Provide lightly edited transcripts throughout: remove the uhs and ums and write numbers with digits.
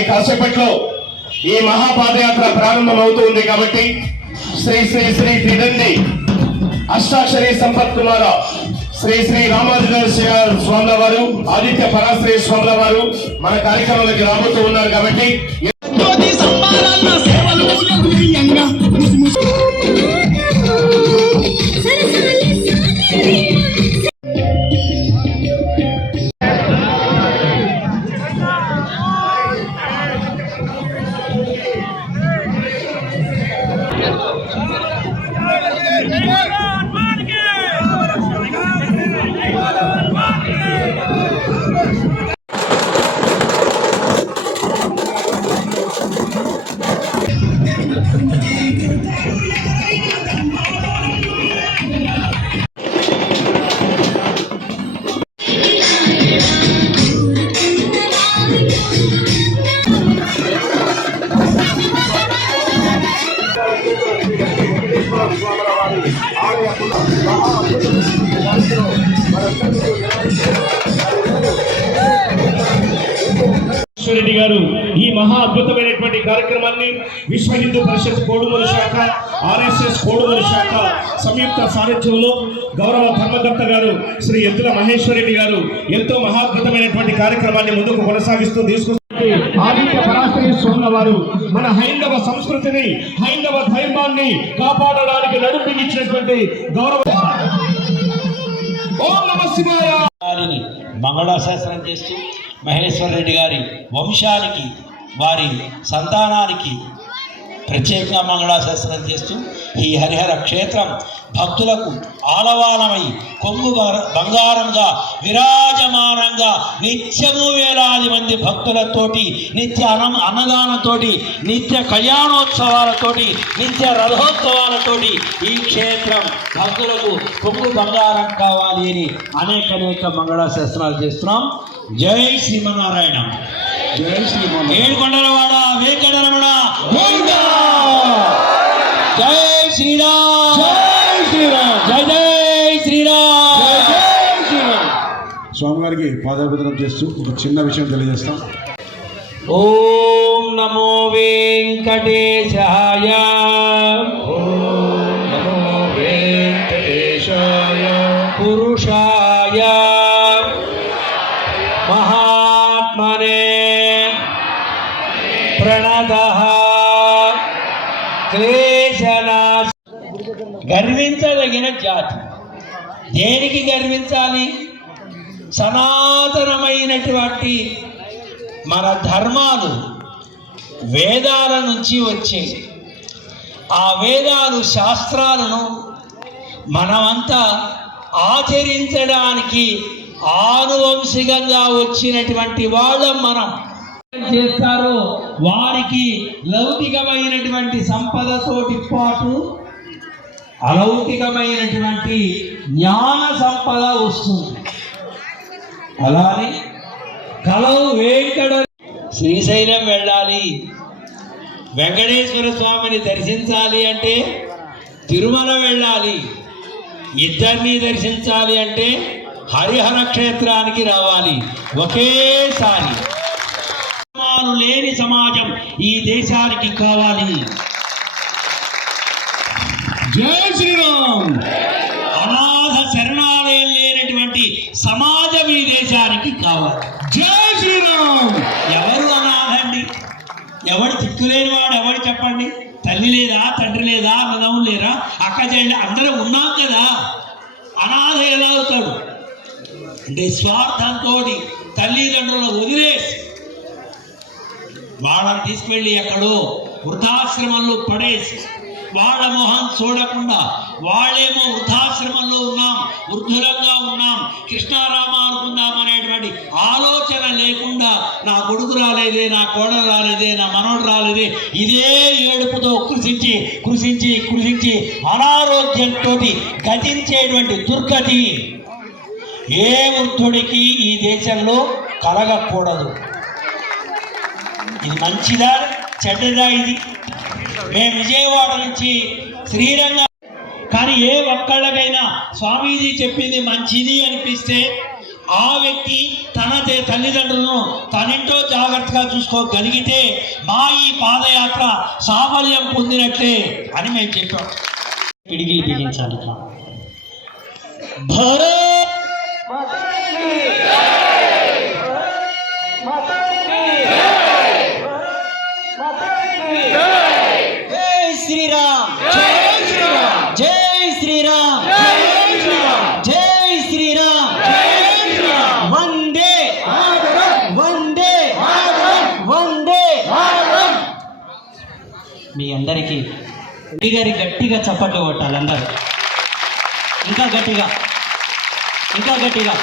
మరి కాసేపట్లో ఈ మహాపాదయాత్ర ప్రారంభమవుతుంది కాబట్టి శ్రీ శ్రీ శ్రీ త్రిదండి అష్టాక్షరి సంపత్ కుమార శ్రీ శ్రీ రామానుజ స్వాముల వారు ఆదిత్య పరాశ్రీ స్వాముల వారు మన కార్యక్రమంలోకి రాబోతూ ఉన్నారు కాబట్టి రెడ్డి గారు ఈ మహా అద్భుతమైనటువంటి కార్యక్రమాన్ని విశ్వ హిందూ పరిషత్ కోడుమూరు శాఖ ఆర్ఎస్ఎస్ కోడుమూరు శాఖ సంయుక్త సారథ్యంలో గౌరవ ధర్మకర్త గారు శ్రీ ఎద్దుల మహేశ్వరరెడ్డి గారు ఎంతో మహాద్భుతమైనటువంటి కార్యక్రమాన్ని ముందుకు కొనసాగిస్తూ తీసుకు ఆదిత్య పరాశ్రీ స్వాముల వారు మన హైందవ సంస్కృతిని హైందవ ధైర్యాన్ని కాపాడడానికి నడుపునిచ్చినటువంటి గౌరవ ఓం నమః శివాయ మంగళాశాసనం చేస్తూ మహేశ్వర రెడ్డి గారి వంశానికి వారి సంతానానికి ప్రత్యేకంగా మంగళాశాసనం చేస్తూ ఈ హరిహర క్షేత్రం భక్తులకు ఆలవాలమై కొంగు బంగారంగా విరాజమానంగా నిత్యము వేలాది మంది భక్తులతోటి నిత్య అన్నదానంతోటి నిత్య కళ్యాణోత్సవాలతోటి నిత్య రథోత్సవాలతోటి ఈ క్షేత్రం భక్తులకు కొంగు బంగారం కావాలి అని అనేక మంగళాశాసనాలు చేస్తున్నాం. జై శ్రీమన్నారాయణ. జై శ్రీమన్నారాయణ. ఏడుకొండలవాడ వెంకటరమణ గోవిందా. జై శ్రీరామ్. జై శ్రీరామ్. జై జై శ్రీరామ్. జై శ్రీరామ్. స్వామి గారికి పాదాభివందనం చేస్తూ ఒక చిన్న విషయం తెలియజేస్తాం. ఓం నమో వెంకటేశాయ. ఓం నమో వెంకటేశాయ. పురుషాయ మహాత్మనే ప్రణతః క్లేశనాశ. గర్వించదగిన జాతి. దేనికి గర్వించాలి? సనాతనమైనటువంటి మన ధర్మాలు వేదాల నుంచి వచ్చేవి. ఆ వేదాలు శాస్త్రాలను మనమంతా ఆచరించడానికి ఆనువంశికంగా వచ్చినటువంటి వాళ్ళం మనం. చేస్తారో వారికి లౌకికమైనటువంటి సంపదతోటి పాటు అలౌకికమైనటువంటి జ్ఞాన సంపద వస్తుంది. అలానే కలవు వెంకట శ్రీశైలం వెళ్ళాలి, వెంకటేశ్వర స్వామిని దర్శించాలి అంటే తిరుమల వెళ్ళాలి, ఇద్దరిని దర్శించాలి అంటే హరిహర క్షేత్రానికి రావాలి. ఒకేసారి లేని సమాజం ఈ దేశానికి కావాలి. జై శ్రీరామ్. అనాథ శరణాలయం లేనటువంటి సమాజం ఈ దేశానికి కావాలి. జై శ్రీరామ్. ఎవరు అనాథండి? ఎవడు దిక్కులేని వాడు ఎవడు చెప్పండి? తల్లి లేదా, తండ్రి లేదా, అన్నదమ్ములు లేరా, అక్క చెల్లి అందరూ ఉన్నాం కదా. అనాథ ఎలా అవుతాడు అంటే స్వార్థంతో తల్లిదండ్రులను వదిలేసి వాళ్ళని తీసుకెళ్ళి ఎక్కడో వృద్ధాశ్రమంలో పడేసి వాళ్ళ మొహం చూడకుండా వాళ్ళేమో వృద్ధాశ్రమంలో ఉన్నాం, వృద్ధులంగా ఉన్నాం, కృష్ణారామ అనుకుందాం అనేటువంటి ఆలోచన లేకుండా నా కొడుకు రాలేదే, నా కోడలు రాలేదే, నా మనోడు రాలేదే, ఇదే ఏడుపుతో కృషించి కృషించి కృషించి అనారోగ్యంతో గతించేటువంటి దుర్గతి ఏ వృద్ధుడికి ఈ దేశంలో కలగకూడదు. ఇది మంచిదా చెడ్డదా? ఇది మేము విజయవాడ నుంచి శ్రీరంగం కానీ ఏ ఒక్కళ్ళకైనా స్వామీజీ చెప్పింది మంచిది అనిపిస్తే ఆ వ్యక్తి తన తల్లిదండ్రులను తనింటో జాగ్రత్తగా చూసుకోగలిగితే మా ఈ పాదయాత్ర సాఫల్యం పొందినట్లే అని మేము చెప్పాం. పిడిగిలి బిగించాలి. భారత్ జై శ్రీరామ్, జై శ్రీరామ్, జై శ్రీరామ్, జై శ్రీరామ్, వందే వందే వందే. మీ అందరికీ గారి గట్టిగా చప్పట్లు కొట్టాలి అందరూ. ఇంకా గట్టిగా, ఇంకా గట్టిగా.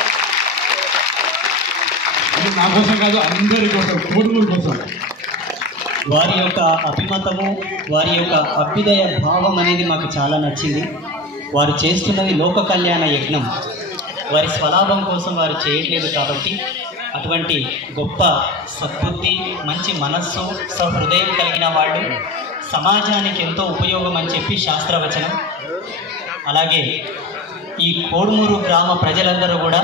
అది నా కోసం కాదు, అందరి కోసం, కోడుమూరు కోసం. వారి యొక్క అభిమతము, వారి యొక్క అభ్యుదయ భావం అనేది మాకు చాలా నచ్చింది. వారు చేస్తున్నది లోక కళ్యాణ యజ్ఞం, వారి స్వలాభం కోసం వారు చేయట్లేదు. కాబట్టి అటువంటి గొప్ప సద్బుద్ధి, మంచి మనస్సు, సహృదయం కలిగిన వాళ్ళు సమాజానికి ఎంతో ఉపయోగం అని చెప్పి శాస్త్రవచనం. అలాగే ఈ కోడుమూరు గ్రామ ప్రజలందరూ కూడా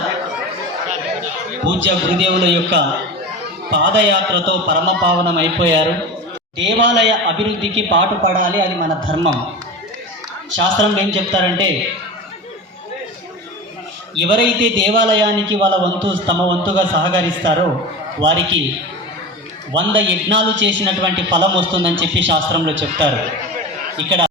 పూజ్య గురుదేవుల యొక్క పాదయాత్రతో పరమపావనం అయిపోయారు. దేవాలయ అభివృద్ధికి పాటుపడాలి, అది మన ధర్మం. శాస్త్రం ఏం చెప్తారంటే, ఎవరైతే దేవాలయానికి వాళ్ళ వంతు తమ వంతుగా సహకరిస్తారో వారికి 100 యజ్ఞాలు చేసినటువంటి ఫలం వస్తుందని చెప్పి శాస్త్రంలో చెప్తారు. ఇక్కడ